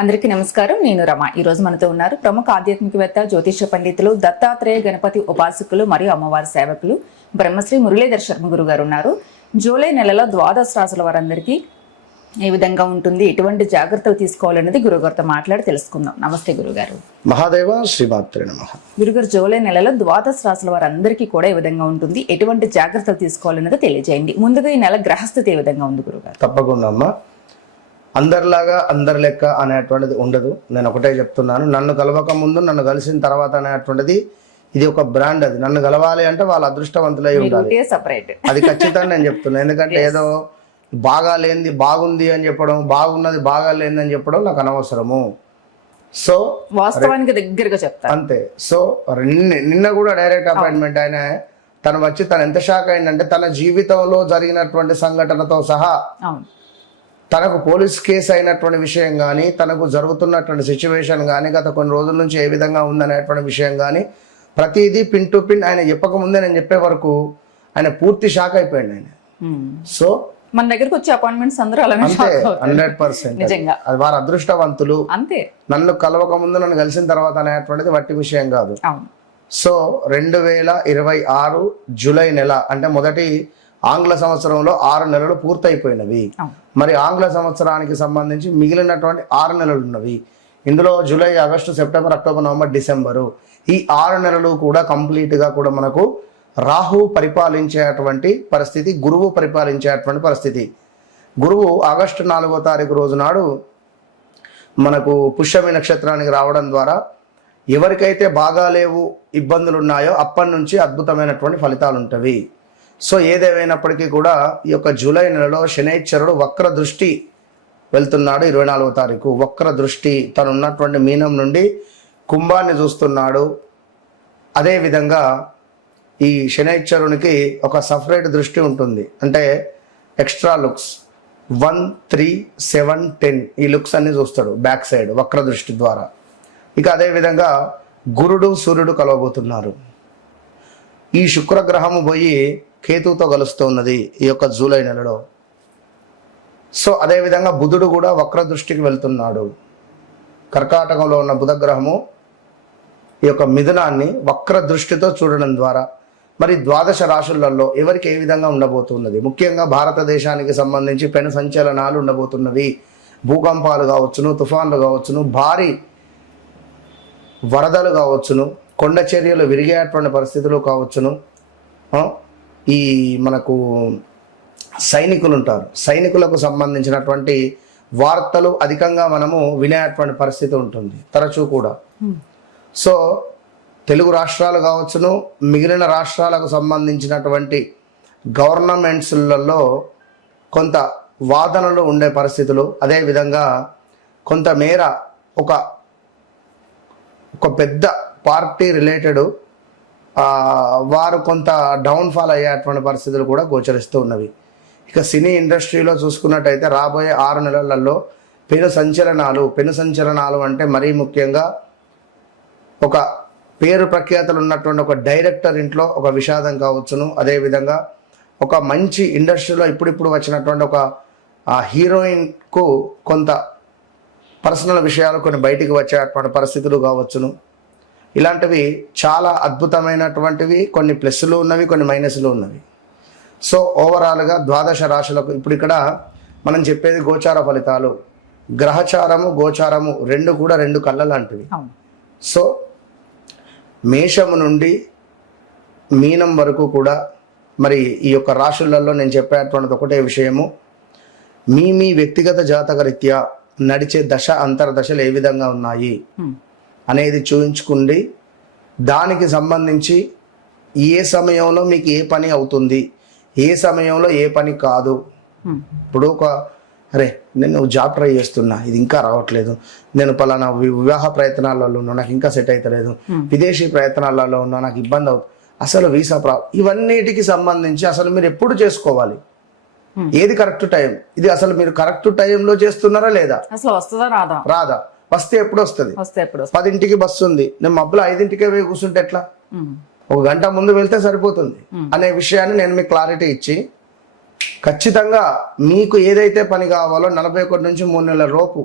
అందరికీ నమస్కారం. నేను రమ. ఈ రోజు మనతో ఉన్నారు ప్రముఖ ఆధ్యాత్మికవేత్త, జ్యోతిష పండితులు, దత్తాత్రేయ గణపతి ఉపాసకులు మరియు అమ్మవారి సేవకులు బ్రహ్మశ్రీ మురళీధర్ శర్మ గురు గారు ఉన్నారు. జూలై నెలలో ద్వాదశ రాశుల వారందరికీ ఏ విధంగా ఉంటుంది, ఎటువంటి జాగ్రత్తలు తీసుకోవాలనేది గురుగారితో మాట్లాడి తెలుసుకుందాం. నమస్తే గురుగారు. మహాదేవ శ్రీమాత్రే నమః. గురుగారు, జూలై నెలలో ద్వాదశ రాశుల వారందరికీ కూడా ఏ విధంగా ఉంటుంది, ఎటువంటి జాగ్రత్తలు తీసుకోవాలనేది తెలియజేయండి. ముందుగా ఈ నెల గ్రహస్థితి ఏ విధంగా ఉంది గురుగారు? తప్పకుండా అమ్మా. అందరిలాగా అందరి లెక్క అనేటువంటిది ఉండదు. నేను ఒకటే చెప్తున్నాను, నన్ను కలవక ముందు నన్ను కలిసిన తర్వాత అనేటువంటిది ఇది ఒక బ్రాండ్. అది నన్ను కలవాలి అంటే వాళ్ళ అదృష్టవంతులై ఉండాలి. అది ఖచ్చితంగా నేను చెప్తున్నాను. ఎందుకంటే ఏదో బాగా లేనిది బాగుంది అని చెప్పడం, బాగున్నది బాగా లేనిది అని చెప్పడం నాకు అనవసరము. సో వాస్తవానికి దగ్గరగా చెప్తాను అంతే. సో నిన్న కూడా డైరెక్ట్ అపాయింట్మెంట్ ఆయన తను వచ్చి తను ఎంత షాక్ అయిందంటే తన జీవితంలో జరిగినటువంటి సంఘటనతో సహా తనకు పోలీస్ కేసు అయినటువంటి విషయం కానీ, తనకు జరుగుతున్నటువంటి సిచ్యువేషన్ కానీ, గత కొన్ని రోజుల నుంచి ఏ విధంగా ఉందనేటువంటి విషయం కానీ ప్రతిదీ పిన్ టు పిన్ ఆయన చెప్పకముందే నేను చెప్పే వరకు ఆయన పూర్తి షాక్ అయిపోయాడు ఆయన. సో మన దగ్గరకు వచ్చే అపాయింట్మెంట్స్ అందరూ అలానే అంతే 100%. అది వారు అదృష్టవంతులు. అంతే. నన్ను కలవక ముందు నన్ను కలిసిన తర్వాత అనేటువంటిది వట్టి విషయం కాదు. సో 2026 జూలై నెల అంటే మొదటి ఆంగ్ల సంవత్సరంలో 6 నెలలు పూర్తయిపోయినవి. మరి ఆంగ్ల సంవత్సరానికి సంబంధించి మిగిలినటువంటి 6 నెలలు ఉన్నవి. ఇందులో July, August, September, October, November, December ఈ 6 నెలలు కూడా కంప్లీట్ గా కూడా మనకు రాహు పరిపాలించేటువంటి పరిస్థితి, గురువు పరిపాలించేటువంటి పరిస్థితి. గురువు ఆగస్టు 4వ తారీఖు రోజు నాడు మనకు పుష్యమి నక్షత్రానికి రావడం ద్వారా ఎవరికైతే బాగా లేవు, ఇబ్బందులు ఉన్నాయో అప్పటి నుంచి అద్భుతమైనటువంటి ఫలితాలు ఉంటవి. సో ఏదేమైనప్పటికీ కూడా ఈ యొక్క జూలై నెలలో శనైశ్వరుడు వక్ర దృష్టి వెళ్తున్నాడు. 24వ తారీఖు వక్ర దృష్టి తను ఉన్నటువంటి మీనం నుండి కుంభాన్ని చూస్తున్నాడు. అదేవిధంగా ఈ శనైశ్వరునికి ఒక సపరేట్ దృష్టి ఉంటుంది, అంటే ఎక్స్ట్రా లుక్స్ 1, 3, 7, 10 ఈ లుక్స్ అన్ని చూస్తాడు బ్యాక్ సైడ్ వక్ర దృష్టి ద్వారా. ఇక అదేవిధంగా గురుడు, సూర్యుడు కలవబోతున్నారు. ఈ శుక్రగ్రహము పోయి కేతుతో కలుస్తున్నది ఈ యొక్క జూలై నెలలో. సో అదేవిధంగా బుధుడు కూడా వక్ర దృష్టికి వెళ్తున్నాడు. కర్కాటకంలో ఉన్న బుధ గ్రహము ఈ యొక్క మిథునాన్ని వక్ర దృష్టితో చూడడం ద్వారా మరి ద్వాదశ రాశులలో ఎవరికి ఏ విధంగా ఉండబోతున్నది, ముఖ్యంగా భారతదేశానికి సంబంధించి పెను సంచలనాలు ఉండబోతున్నవి. భూకంపాలు కావచ్చును, తుఫాన్లు కావచ్చును, భారీ వరదలు కావచ్చును, కొండ చర్యలు విరిగేటువంటి పరిస్థితులు కావచ్చును. ఈ మనకు సైనికులు ఉంటారు, సైనికులకు సంబంధించినటువంటి వార్తలు అధికంగా మనము వినేటువంటి పరిస్థితి ఉంటుంది తరచూ కూడా. సో తెలుగు రాష్ట్రాలు కావచ్చును, మిగిలిన రాష్ట్రాలకు సంబంధించినటువంటి గవర్నమెంట్స్లలో కొంత వాదనలు ఉండే పరిస్థితులు, అదేవిధంగా కొంతమేర ఒక పెద్ద పార్టీ రిలేటెడ్ వారు కొంత డౌన్ఫాల్ అయ్యేటువంటి పరిస్థితులు కూడా గోచరిస్తూ ఉన్నవి. ఇక సినీ ఇండస్ట్రీలో చూసుకున్నట్టయితే రాబోయే 6 నెలలలో పెను సంచలనాలు అంటే మరీ ముఖ్యంగా ఒక పేరు ప్రఖ్యాతలు ఉన్నటువంటి ఒక డైరెక్టర్ ఇంట్లో ఒక విషాదం కావచ్చును, అదేవిధంగా ఒక మంచి ఇండస్ట్రీలో ఇప్పుడిప్పుడు వచ్చినటువంటి ఒక హీరోయిన్కు కొంత పర్సనల్ విషయాలు కొన్ని బయటికి వచ్చేటువంటి పరిస్థితులు కావచ్చును. ఇలాంటివి చాలా అద్భుతమైనటువంటివి, కొన్ని ప్లస్లు ఉన్నవి, కొన్ని మైనస్లు ఉన్నవి. సో ఓవరాల్గా ద్వాదశ రాశులకు ఇప్పుడు ఇక్కడ మనం చెప్పేది గోచార ఫలితాలు. గ్రహచారము, గోచారము రెండు కూడా 2 కళ్ళ లాంటివి. సో మేషము నుండి మీనం వరకు కూడా మరి ఈ యొక్క రాశులలో నేను చెప్పేటువంటిది ఒకటే విషయము, మీ వ్యక్తిగత జాతక రీత్యా నడిచే దశ అంతర్దశలు ఏ విధంగా ఉన్నాయి అనేది చూయించుకుండి దానికి సంబంధించి ఏ సమయంలో మీకు ఏ పని అవుతుంది, ఏ సమయంలో ఏ పని కాదు. ఇప్పుడు అరే నేను జాబ్ ట్రై చేస్తున్నా, ఇది ఇంకా రావట్లేదు, నేను పలానా వివాహ ప్రయత్నాలలో ఉన్నా, నాకు ఇంకా సెట్ అవుతలేదు, విదేశీ ప్రయత్నాలలో ఉన్నా, నాకు ఇబ్బంది అవుతుంది, అసలు వీసా ఇవన్నిటికి సంబంధించి అసలు మీరు ఎప్పుడు చేసుకోవాలి, ఏది కరెక్ట్ టైం, ఇది అసలు మీరు కరెక్ట్ టైంలో చేస్తున్నారా లేదా, అసలు వస్తుందా రాదా, వస్తే ఎప్పుడు వస్తుంది, 10ంటికి బస్సు ఉంది, నేను మబ్బులు 5ంటికే పోయి కూర్చుంటే ఎట్లా, 1 గంట ముందు వెళ్తే సరిపోతుంది అనే విషయాన్ని నేను మీకు క్లారిటీ ఇచ్చి ఖచ్చితంగా మీకు ఏదైతే పని కావాలో 41 నుంచి 3 నెలల లోపు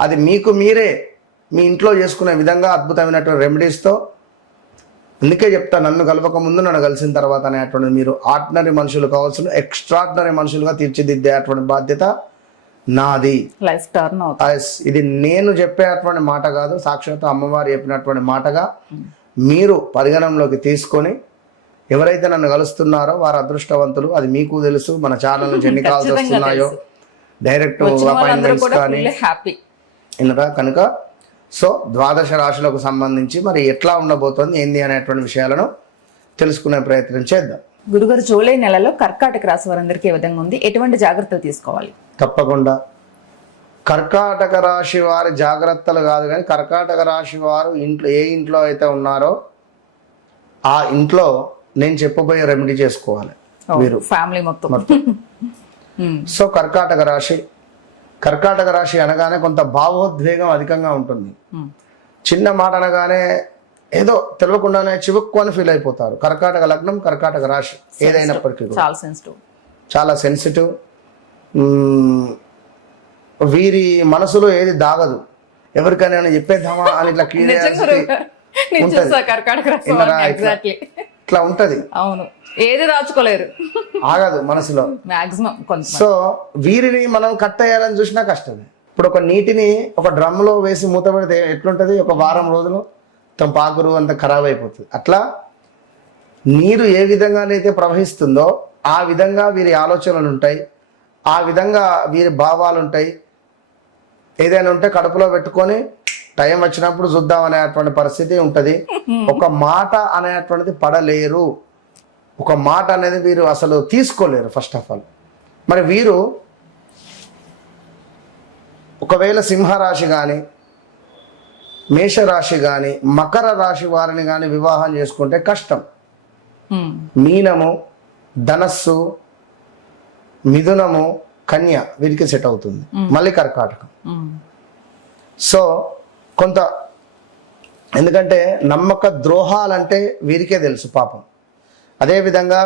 అది మీకు మీరే మీ ఇంట్లో చేసుకునే విధంగా అద్భుతమైనటువంటి రెమెడీస్తో, అందుకే చెప్తా నన్ను కలవక ముందు నన్ను కలిసిన తర్వాత అనేటువంటిది మీరు ఆర్డినరీ మనుషులు కావాల్సిన ఎక్స్ట్రాడినరీ మనుషులుగా తీర్చిదిద్దేటువంటి బాధ్యత నాది. లైఫ్ టర్న్ అవుతుంది. Yes, ఇది నేను చెప్పేటువంటి మాట కాదు, సాక్షాత్తు అమ్మవారు చెప్పినటువంటి మాటగా మీరు పరిగణనలోకి తీసుకొని ఎవరైతే నన్ను కలుస్తున్నారో వారు అదృష్టవంతులు. అది మీకు తెలుసు. మన ఛానల్ నుంచి ఎన్ని కాల్స్ వస్తున్నాయో, డైరెక్ట్ అపాయింట్మెంట్స్ కానీ హ్యాపీ ఇన్నరా కనుక. సో ద్వాదశ రాశులకు సంబంధించి మరి ఎట్లా ఉండబోతోంది ఏంది అనేటువంటి విషయాలను తెలుసుకునే ప్రయత్నం చేద్దాం. గురుగారు, జూలై నెలలో కర్కాటక రాశి వారందరికీ ఏ విధంగా ఉంది, ఎటువంటి జాగ్రత్తలు తీసుకోవాలి? తప్పకుండా కర్కాటక రాశి వారి జాగ్రత్తలు కాదు కానీ కర్కాటక రాశి వారు ఇంట్లో ఏ ఇంట్లో అయితే ఉన్నారో ఆ ఇంట్లో నేను చెప్పబోయే రెమెడీ చేసుకోవాలి మీరు ఫ్యామిలీ మొత్తం. సో కర్కాటక రాశి అనగానే కొంత భావోద్వేగం అధికంగా ఉంటుంది. చిన్న మాట అనగానే ఏదో తెలియకుండానే చివుక్కు అని ఫీల్ అయిపోతారు. కర్కాటక లగ్నం, కర్కాటక రాశి ఏదైనప్పటికీ చాలా సెన్సిటివ్. వీరి మనసులో ఏది దాగదు. ఎవరికైనా చెప్పేద్దామా అని ఇట్లా క్యూరియాసిటీ ఇట్లా ఉంటది. అవును, ఏది దాచుకోలేరు, ఆగదు మనసులో మాక్సిమం. సో వీరిని మనం కట్టేయాలని చూసినా కష్టమే. ఇప్పుడు ఒక నీటిని ఒక డ్రమ్ లో వేసి మూత పెడితే ఎట్లుంటది, ఒక వారం రోజులు తమ పాకురు అంత ఖరాబ్ అయిపోతుంది. అట్లా నీరు ఏ విధంగానైతే ప్రవహిస్తుందో ఆ విధంగా వీరి ఆలోచనలు ఉంటాయి, ఆ విధంగా వీరి భావాలు ఉంటాయి. ఏదైనా ఉంటే కడుపులో పెట్టుకొని టైం వచ్చినప్పుడు చూద్దాం అనేటువంటి పరిస్థితి ఉంటుంది. ఒక మాట అనేటువంటిది పడలేరు, ఒక మాట అనేది వీరు అసలు తీసుకోలేరు ఫస్ట్ ఆఫ్ ఆల్. మరి వీరు ఒకవేళ సింహరాశి కానీ, మేషరాశి కానీ, మకర రాశి వారిని కానీ వివాహం చేసుకుంటే కష్టం. మీనము, ధనస్సు, మిథునము, కన్య వీరికి సెట్ అవుతుంది. మళ్ళీ కర్కాటకం. సో కొంత ఎందుకంటే నమ్మక ద్రోహాలంటే వీరికే తెలుసు పాపం. అదేవిధంగా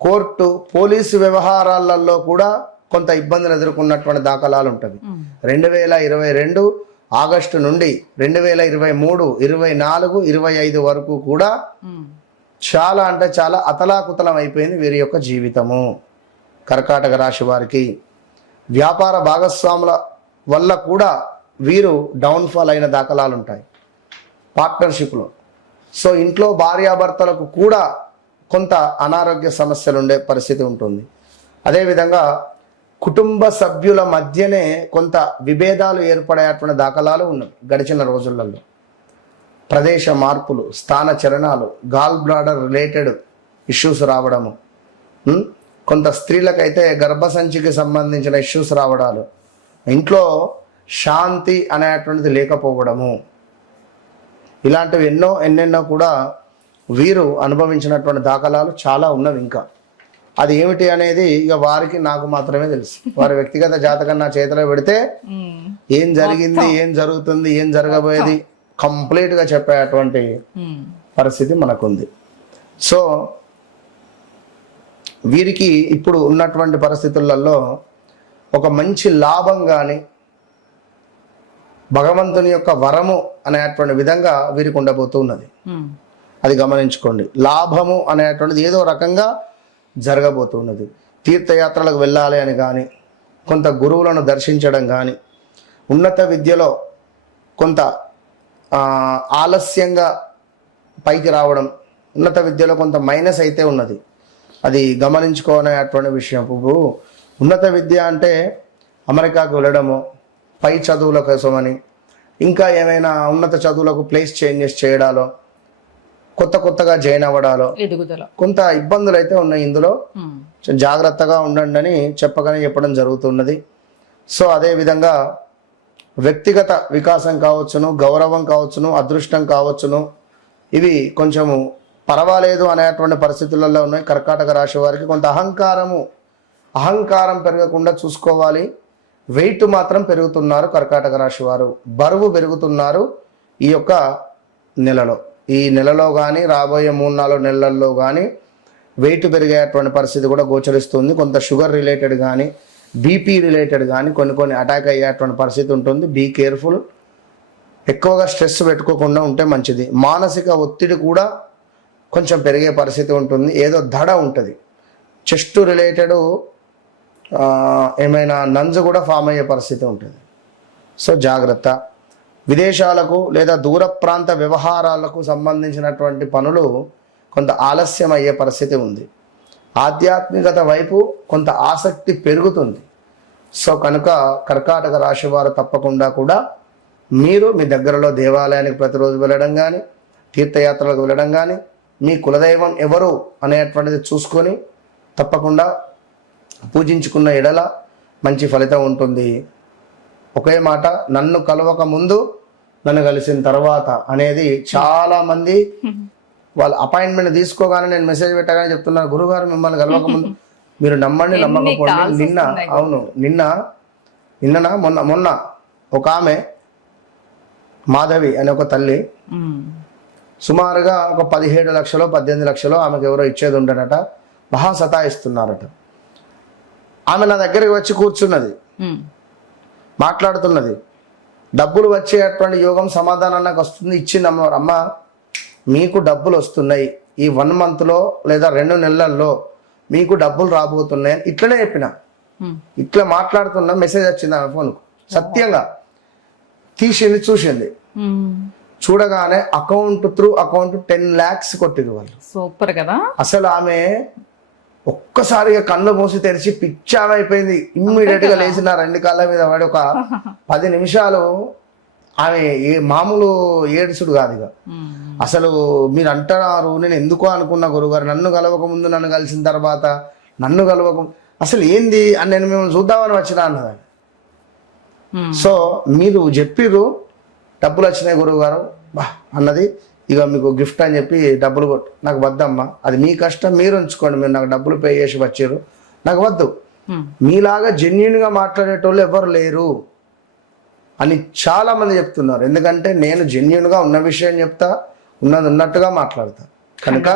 కోర్టు, పోలీసు వ్యవహారాలలో కూడా కొంత ఇబ్బందులు ఎదుర్కొన్నటువంటి దాఖలాలు ఉంటుంది. 2022 ఆగస్టు నుండి 2023, 24, 25 వరకు కూడా చాలా అంటే చాలా అతలాకుతలం అయిపోయింది వీరి యొక్క జీవితము. కర్కాటక రాశి వారికి వ్యాపార భాగస్వాముల వల్ల కూడా వీరు డౌన్ఫాల్ అయిన దాఖలాలు ఉంటాయి పార్ట్నర్షిప్లో. సో ఇంట్లో భార్యాభర్తలకు కూడా కొంత అనారోగ్య సమస్యలు ఉండే పరిస్థితి ఉంటుంది. అదేవిధంగా కుటుంబ సభ్యుల మధ్యనే కొంత విభేదాలు ఏర్పడేటువంటి దాఖలాలు ఉన్నాయి గడిచిన రోజులలో. ప్రదేశ మార్పులు, స్థాన చలనాలు, గాల్ బ్లాడర్ రిలేటెడ్ ఇష్యూస్ రావడము, కొంత స్త్రీలకైతే గర్భసంచికి సంబంధించిన ఇష్యూస్ రావడాలు, ఇంట్లో శాంతి అనేటువంటిది లేకపోవడము, ఇలాంటివి ఎన్నెన్నో కూడా వీరు అనుభవించినటువంటి దాఖలాలు చాలా ఉన్నవి. ఇంకా అది ఏమిటి అనేది ఇక వారికి నాకు మాత్రమే తెలుసు. వారి వ్యక్తిగత జాతకం నా చేతిలో పెడితే ఏం జరిగింది, ఏం జరుగుతుంది, ఏం జరగబోయేది కంప్లీట్గా చెప్పేటువంటి పరిస్థితి మనకుంది. సో వీరికి ఇప్పుడు ఉన్నటువంటి పరిస్థితులలో ఒక మంచి లాభం కానీ భగవంతుని యొక్క వరము అనేటువంటి విధంగా వీరికి ఉండబోతున్నది. అది గమనించుకోండి. లాభము అనేటువంటిది ఏదో రకంగా జరగబోతున్నది. తీర్థయాత్రలకు వెళ్ళాలి అని కానీ, కొంత గురువులను దర్శించడం కానీ, ఉన్నత విద్యలో కొంత ఆలస్యంగా పైకి రావడం, ఉన్నత విద్యలో కొంత మైనస్ అయితే ఉన్నది. అది గమనించుకోనేటువంటి విషయం. ఉన్నత విద్య అంటే అమెరికాకు వెళ్ళడము, పై చదువుల కోసమని, ఇంకా ఏమైనా ఉన్నత చదువులకు ప్లేస్ చేంజెస్ చేయడాలో, కొత్తగా జాయిన్ అవ్వడాలో కొంత ఇబ్బందులు అయితే ఉన్నాయి. ఇందులో జాగ్రత్తగా ఉండండి అని చెప్పడం జరుగుతున్నది. సో అదేవిధంగా వ్యక్తిగత వికాసం కావచ్చును, గౌరవం కావచ్చును, అదృష్టం కావచ్చును, ఇవి కొంచెము పర్వాలేదు అనేటువంటి పరిస్థితులలో ఉన్నాయి. కర్కాటక రాశి వారికి కొంత అహంకారం పెరగకుండా చూసుకోవాలి. వెయిట్ మాత్రం పెరుగుతున్నారు కర్కాటక రాశి వారు, బరువు పెరుగుతున్నారు ఈ యొక్క నెలలో. ఈ నెలలో కానీ రాబోయే 3-4 నెలల్లో కానీ వెయిట్ పెరిగేటువంటి పరిస్థితి కూడా గోచరిస్తుంది. కొంత షుగర్ రిలేటెడ్ కానీ, బీపీ రిలేటెడ్ కానీ కొన్ని అటాక్ అయ్యేటువంటి పరిస్థితి ఉంటుంది. Be careful. ఎక్కువగా స్ట్రెస్ పెట్టుకోకుండా ఉంటే మంచిది. మానసిక ఒత్తిడి కూడా కొంచెం పెరిగే పరిస్థితి ఉంటుంది. ఏదో దడ ఉంటుంది. చెస్ట్ రిలేటెడ్ ఏమైనా నంజు కూడా ఫామ్ అయ్యే పరిస్థితి ఉంటుంది. సో జాగ్రత్త. విదేశాలకు లేదా దూర ప్రాంత వ్యవహారాలకు సంబంధించినటువంటి పనులు కొంత ఆలస్యం అయ్యే పరిస్థితి ఉంది. ఆధ్యాత్మికత వైపు కొంత ఆసక్తి పెరుగుతుంది. సో కనుక కర్కాటక రాశి వారు తప్పకుండా కూడా మీరు మీ దగ్గరలో దేవాలయానికి ప్రతిరోజు వెళ్ళడం కానీ, తీర్థయాత్రలకు వెళ్ళడం కానీ, మీ కులదైవం ఎవరు అనేటువంటిది చూసుకొని తప్పకుండా పూజించుకున్న ఎడల మంచి ఫలితం ఉంటుంది. ఒకే మాట, నన్ను కలవక ముందు నన్ను కలిసిన తర్వాత అనేది చాలా మంది వాళ్ళ అపాయింట్మెంట్ తీసుకోగానే నేను మెసేజ్ పెట్టగానే చెప్తున్నాను, గురుగారు మిమ్మల్ని కలవక ముందు. మీరు నమ్మండి నమ్మకపోండి. నిన్న మొన్న ఒక ఆమె మాధవి అనే ఒక తల్లి సుమారుగా ఒక 17 లక్షలు 18 లక్షలు ఆమెకు ఎవరో ఇచ్చేది ఉండనట. మహా సతాయిస్తున్నారట. ఆమె నా దగ్గరికి వచ్చి కూర్చున్నది, మాట్లాడుతున్నది. డబ్బులు వచ్చేటువంటి యోగం సమాధానం నాకు వస్తుంది. ఇచ్చింది అమ్మ, మీకు డబ్బులు వస్తున్నాయి, ఈ 1 మంత్లో లేదా 2 నెలల్లో మీకు డబ్బులు రాబోతున్నాయి అని ఇట్లనే చెప్పిన. ఇట్లా మాట్లాడుతున్నా మెసేజ్ వచ్చింది ఆమె ఫోన్కు. సత్యంగా తీసింది, చూసింది. చూడగానే త్రూ అకౌంట్ 10 lakhs కొట్టిరు వాళ్ళు. సూపర్ కదా. అసలు ఆమె ఒక్కసారిగా కళ్ళు మూసి తెరిచి పిచ్చామె అయిపోయింది. ఇమ్మీడియట్ గా లేచి నా 2 కాళ్ళ మీద పడి ఒక 10 నిమిషాలు ఆమె మామూలు ఏడుసుడు కాదు. ఇక అసలు మీరు అంటున్నారు, నేను ఎందుకో అనుకున్నా గురుగారు, నన్ను కలవక ముందు నన్ను కలిసిన తర్వాత నన్ను కలవక అసలు ఏంది అని నేను మిమ్మల్ని చూద్దామని వచ్చినా అన్నది. సో మీరు చెప్పిరు డబ్బులు వచ్చినాయి గురువుగారు బా అన్నది, ఇక మీకు గిఫ్ట్ అని చెప్పి డబ్బులు కొట్టు. నాకు వద్దమ్మా, అది మీ కష్టం, మీరు ఉంచుకోండి, మీరు నాకు డబ్బులు పే చేసి వచ్చారు, నాకు వద్దు. మీలాగా జెన్యున్గా మాట్లాడేటోళ్ళు ఎవరు లేరు అని చాలా మంది చెప్తున్నారు. ఎందుకంటే నేను జెన్యున్గా ఉన్న విషయం చెప్తా, ఉన్నది ఉన్నట్టుగా మాట్లాడతా కనుక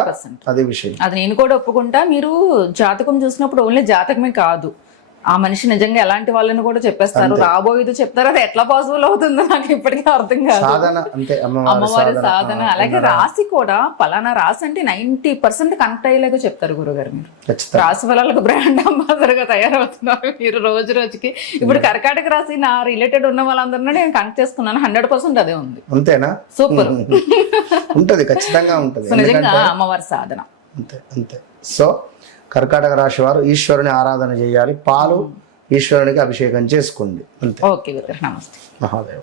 అది విషయం. అది నేను కూడా ఒప్పుకుంటా. మీరు జాతకం చూసినప్పుడు ఓన్లీ జాతకమే కాదు, ఆ మనిషి నిజంగా ఎలాంటి వాళ్ళని కూడా చెప్పేస్తారు, రాబోయేది చెప్తారు. అది ఎట్లా పాసిబుల్ అవుతుందో నాకు ఇప్పటికీ అర్థం కాదు. అమ్మవారి సాధన. అలాగే రాశి కూడా, పలానా రాశి అంటే 90% కనెక్ట్ అయ్యేలాగా చెప్తారు గురుగారు. మీరు రాశి ఫలాలకు బ్రాండ్ అంబాసిడర్ గా తయారవుతున్నారు మీరు రోజు రోజుకి. ఇప్పుడు కర్కాటక రాశి నా రిలేటెడ్ ఉన్న వాళ్ళందరినీ నేను కనెక్ట్ చేసుకున్నాను. 100% అదే ఉంది. అంతేనా? సూపర్ ఉంటది, ఖచ్చితంగా ఉంటది. నిజంగా అమ్మవారి సాధన అంతే. సో కర్కాటక రాశి వారు ఈశ్వరుని ఆరాధన చేయాలి, పాలు ఈశ్వరునికి అభిషేకం చేసుకోండి. అంతే. ఓకే, నమస్తే మహాదేవ.